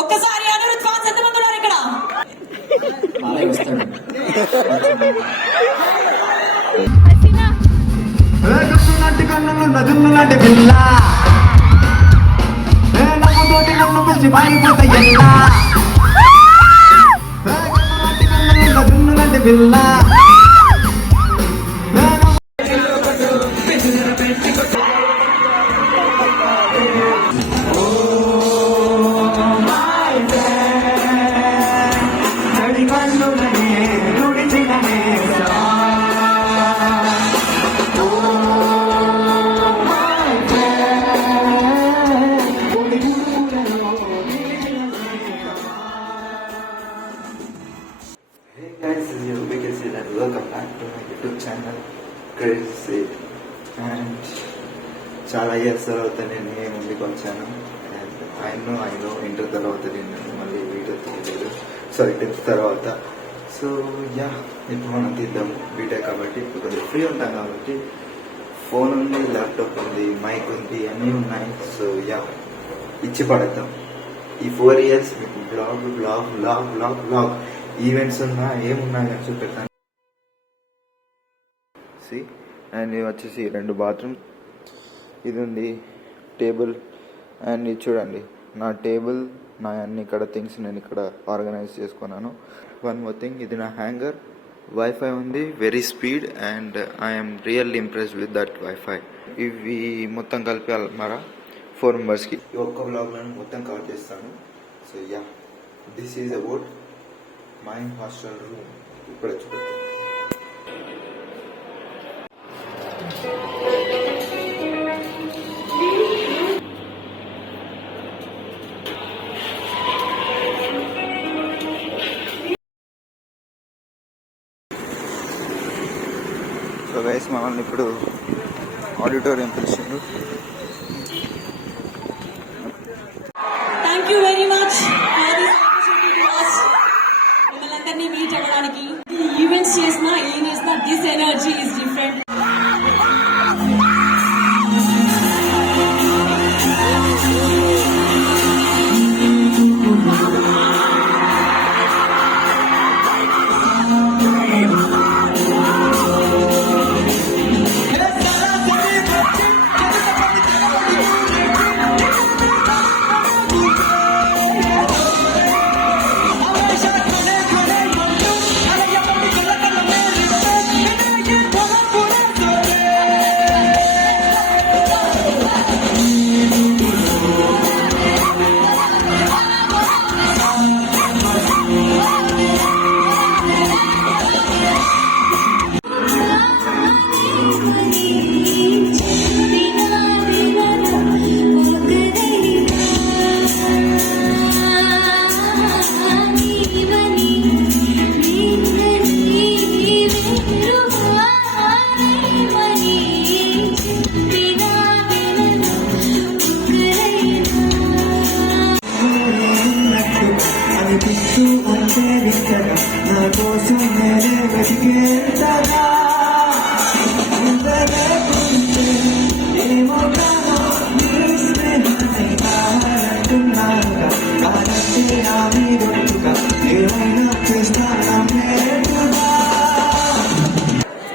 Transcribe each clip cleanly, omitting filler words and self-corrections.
ఒక్కసారి అనిరుద్ ఫ్యాన్స్ ఎంతమంది ఉన్నారు ఇక్కడ? నన్ను పిలిచి మారిపోతాయల్లా పిల్ల చాలా ఇయర్స్ తర్వాత నేను ముందుకు వచ్చాను. అండ్ ఐ నో ఇంటర్ తర్వాత నేను మళ్ళీ వీడియో తీయలేదు, సారీ 10th తర్వాత. సో యా, ఇప్పుడు మనం తీద్దాం వీడియో కాబట్టి. ఇప్పుడు కొద్దిగా ఫ్రీ ఉంటాం కాబట్టి ఫోన్ ఉంది, ల్యాప్టాప్ ఉంది, మైక్ ఉంది, అన్నీ ఉన్నాయి. సో యా, ఇచ్చి పడేద్దాం. ఈ 4 years మీకు blog blog blog blog blog events ఉన్నా ఏమున్నా కానీ చూపెడతాను. అండ్ ఇది వచ్చేసి 2 బాత్రూమ్, ఇది ఉంది టేబుల్. అండ్ ఇది చూడండి నా టేబుల్, నా అన్ని ఇక్కడ థింగ్స్ నేను ఇక్కడ ఆర్గనైజ్ చేసుకున్నాను. వన్ మోర్ థింగ్, ఇది నా హ్యాంగర్. వైఫై ఉంది, very speed. And I'm really impressed with that wifi. ఇవి మొత్తం కలిపి అల్మారా 4 మెంబర్స్కి. ఒక్క బ్లాగ్లో మొత్తం కవర్ చేస్తాను. So yeah, this is about my hostel room. ఇప్పుడే చూడండి. సో గైస్, మనల్ని ఇప్పుడు ఆడిటోరియం పిలిచిండ్రు. థ్యాంక్ యూ వెరీ మచ్ మిమ్మల్ని అందరినీ మీట్ అవ్వడానికి. ఈవెంట్స్ చేసినా ఏం చేసినా దిస్ ఎనర్జీ ఈస్ డిఫరెంట్.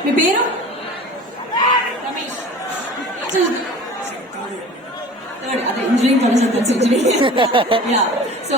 మీ పేరు? రమేష్. అదే ఇంజనీరింగ్ కాలేజ్. సో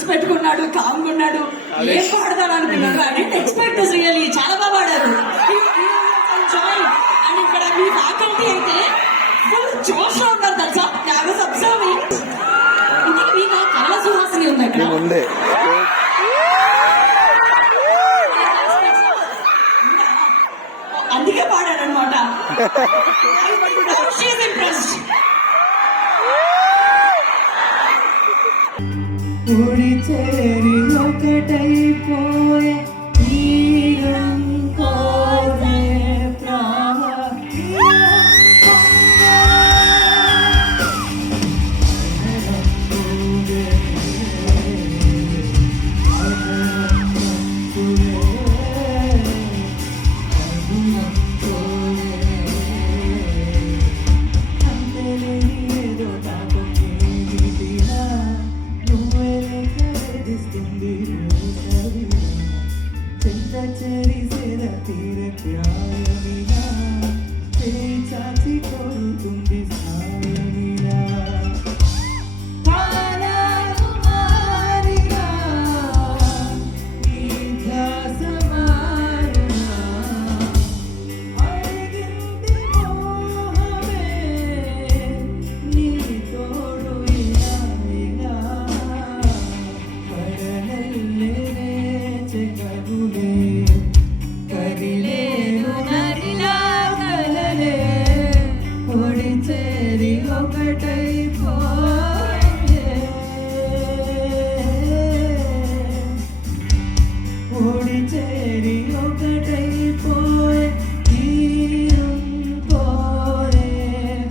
స్పెట్స్ పెట్టుకున్నాడు, కామ్ ఉన్నాడు, ఏం పాడతాను అనుకున్నాడు. I didn't expect really. చాలా బాగా పాడారు. అండ్ ఇక్కడ మీ ఫ్యాకల్టీ అయితే ఫుల్ జోష్ లో ఉన్నారు తెలుసా. I was observing. ఇంటికి మీకు కళ సుహాసిని ఉంది అక్కడ. ఉంది. అందుకే పాడారనమాట. She is impressed. ఉడి చేరి ఒకటైపోయే తీరం కోరే చాచి కోరుతుంది సాయనిలా కాలాలు మారినా ఈ ధ్యాస మారినా అడిగింది మోహమే నీ తోడు ఇలా ఇలా కడలల్లే చెకగులే కదిలేను నదిలా కలలే ఒడి చేరి ఒకటైపోయే ఒడి చేరి ఒకటైపోయే తీరం కోరే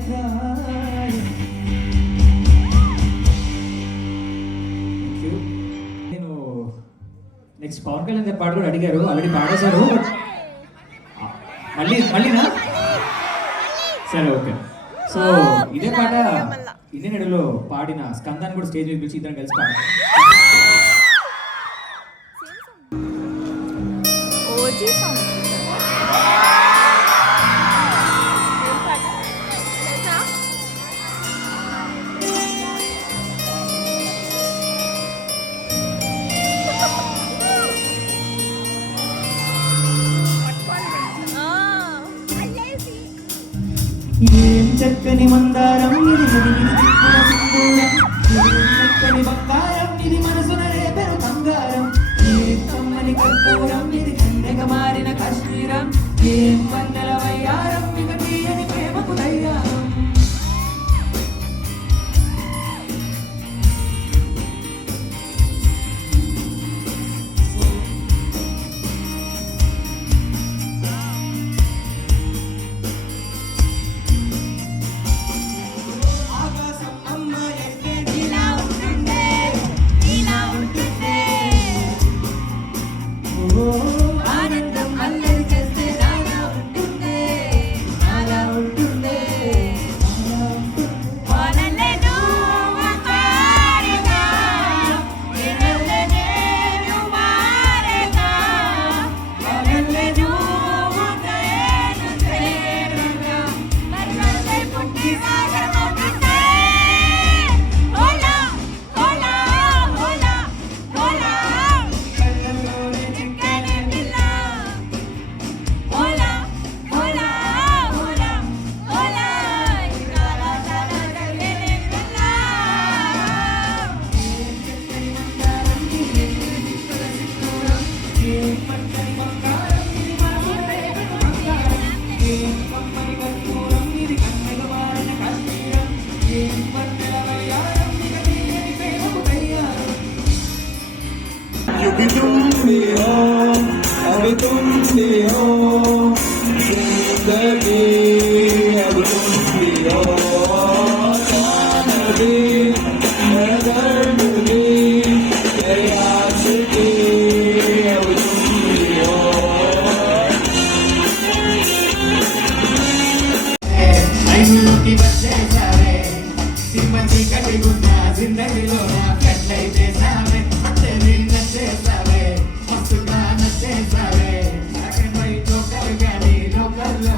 ప్రాయం. నేను నెక్స్ట్ పవన్ కళ్యాణ్ గారి పాట కూడా అడిగారు, ఆల్రెడీ పాడేశారు. మళ్ళీనా? సరే, ఓకే. సో ఇదే పాట ఇండియన్ ఐడల్లో పాడిన స్కందాన్ని కూడా స్టేజ్ మీద పిలిచి ఇద్దరం కలిసి పాడారు. ఓజీ సాంగ్ ఏం చక్కని మందారం ఇది దిక్కుల సింధూరం, ఏం చక్కని బంగారం ఇది మనసున రేపెరు బంగారం, ఏం కమ్మని కర్పూరం ఇది కన్నెగ మారిన కాశ్మీరం, ఏం వందల వయ్యారం ఇక తీయని ప్రేమకు దయ్యారం. ఆనందం అల్లరి చేస్తే నాలా ఉంటుంది, నాలా ఉంటుంది. अभी तुम भी हो, अभी तुम भी हो, जिंदगी अभी तुम भी हो, जानवी मैं दर्द भी तेरी आशिकी अभी तुम भी हो. ఐదులోకి వచ్చేసావే సినిమా చీకటి గున్న జిందగీలో నాకెట్లై చేసావే అంటే నిన్న చేసావే మస్తుగా నచ్చేసావే నాకే బయట లోకల్ గాని లోకల్లో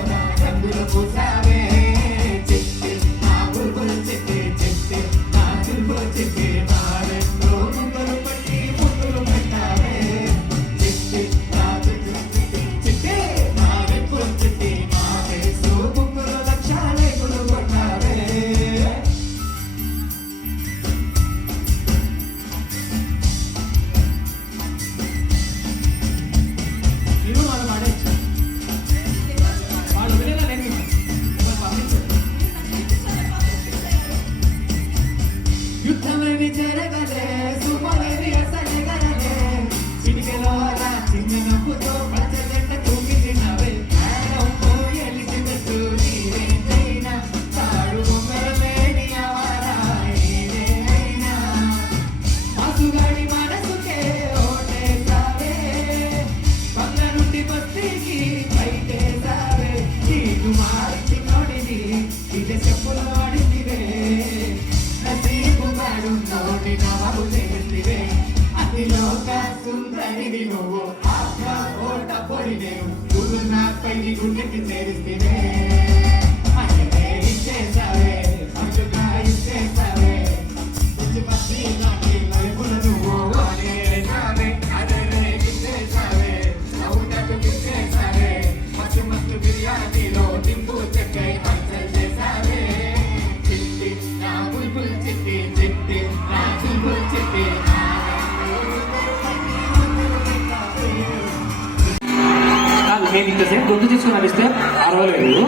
ఇది నువ్వు ఆత్మ ఓట పొడి నేను గూగుల్ మ్యాప్ పై నీ గుండెకి చేరిస్తేనే అయ్యే ఇచ్చేసావే అంటుగా ఇచ్చేసావే కొంచెం పచ్చి నాటి వైపున నువ్వు అనే సావే అదే ఇచ్చేసావే అవుటకు ఇచ్చేసావే మస్తు మస్తు బిర్యానీలో దింపు చెక్కై హల్చల్ చేసావే చిట్టి నా బుల్బుల్ చిట్టి చిట్టి నా బుల్బుల్ చిట్టి నేను ఇంతసేపు గొంతు తీసుకుని నడిస్తే అరవలేదు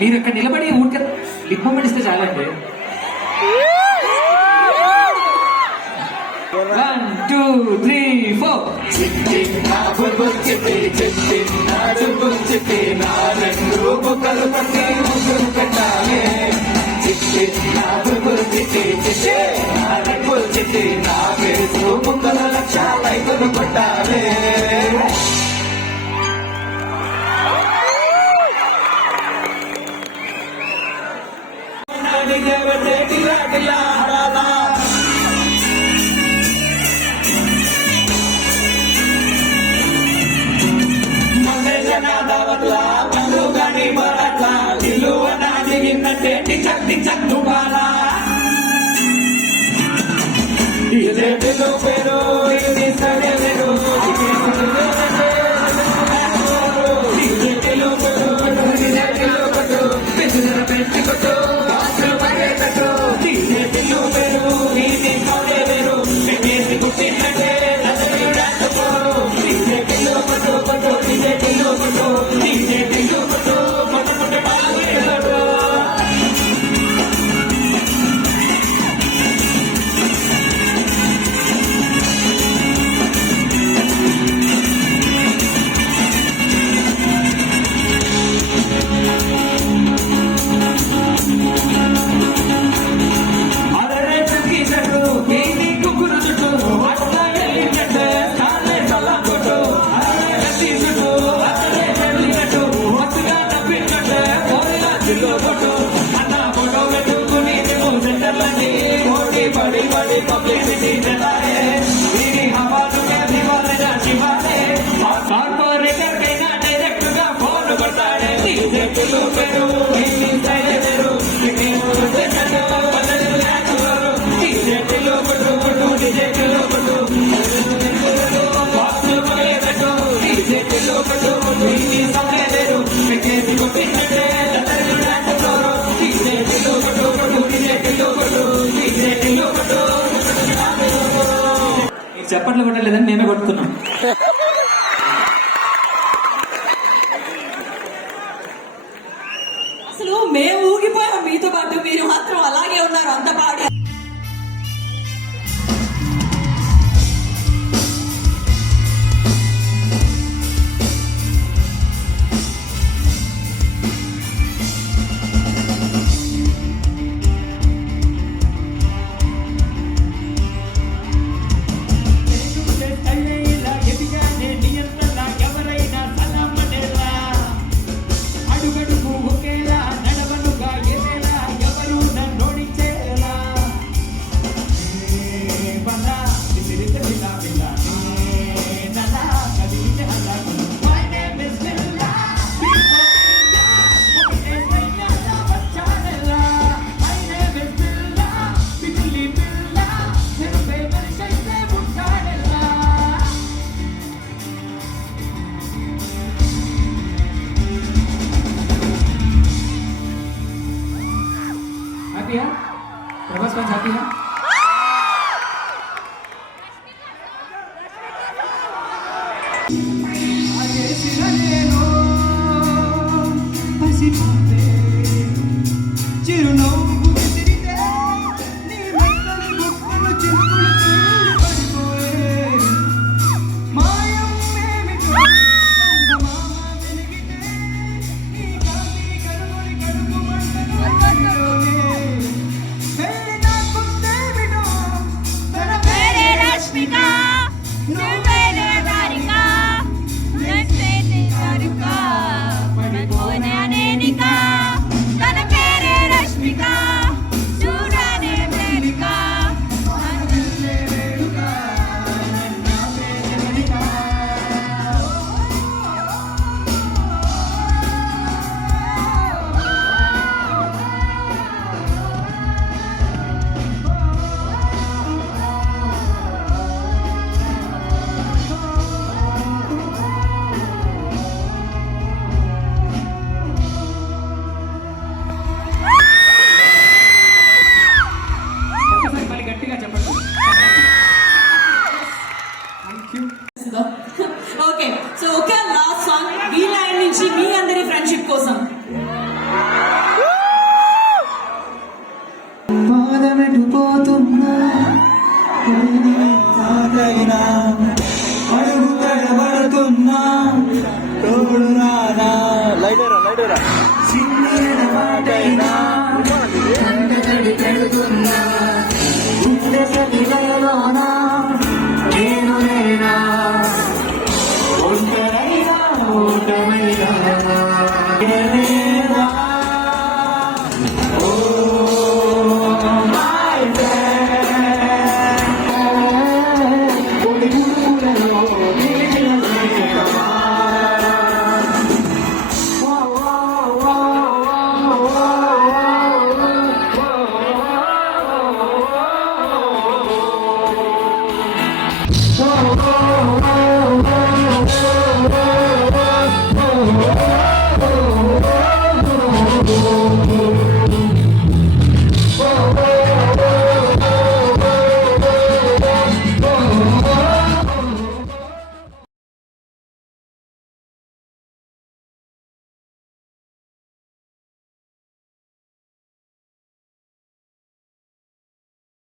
మీరు ఇక్కడ నిలబడి ఊరికే లిప్ మూమెంట్ ఇస్తే చాలండి 1 2 3 4 చిట్టి నా బుల్బుల్ చిట్టి చిట్టి నా బుల్బుల్ చిట్టి నా రెండు బుక్కలు పట్టి ముగ్గురు పెట్టాలి చిట్టి నా బుల్బుల్ చిట్టి చిట్టి నా బుల్బుల్ చిట్టి నా పేరు ముక్కల లక్ష లైకులు కొట్టాలి పేరు చప్పట్లు కొట్టలేదని మేమే కొట్టుకున్నాం. అసలు మేము ఊగిపోయాం మీతో పాటు, మీరు మాత్రం అలాగే ఉన్నారు అంత పాడి. అడుగడుగు ఒకేలా నడవనుగా ఎదేలా ఎవరు నన్నోడించేలా పడిపోతున్నా ఆటైనా అడుగు తడబడుతున్నా తోడు రానా చిన్న మాటైనా కంటతడి పెడుతున్నా గుండె సతిలయలోనా నేను నేనా ఒంటరైనా ఓటమైనా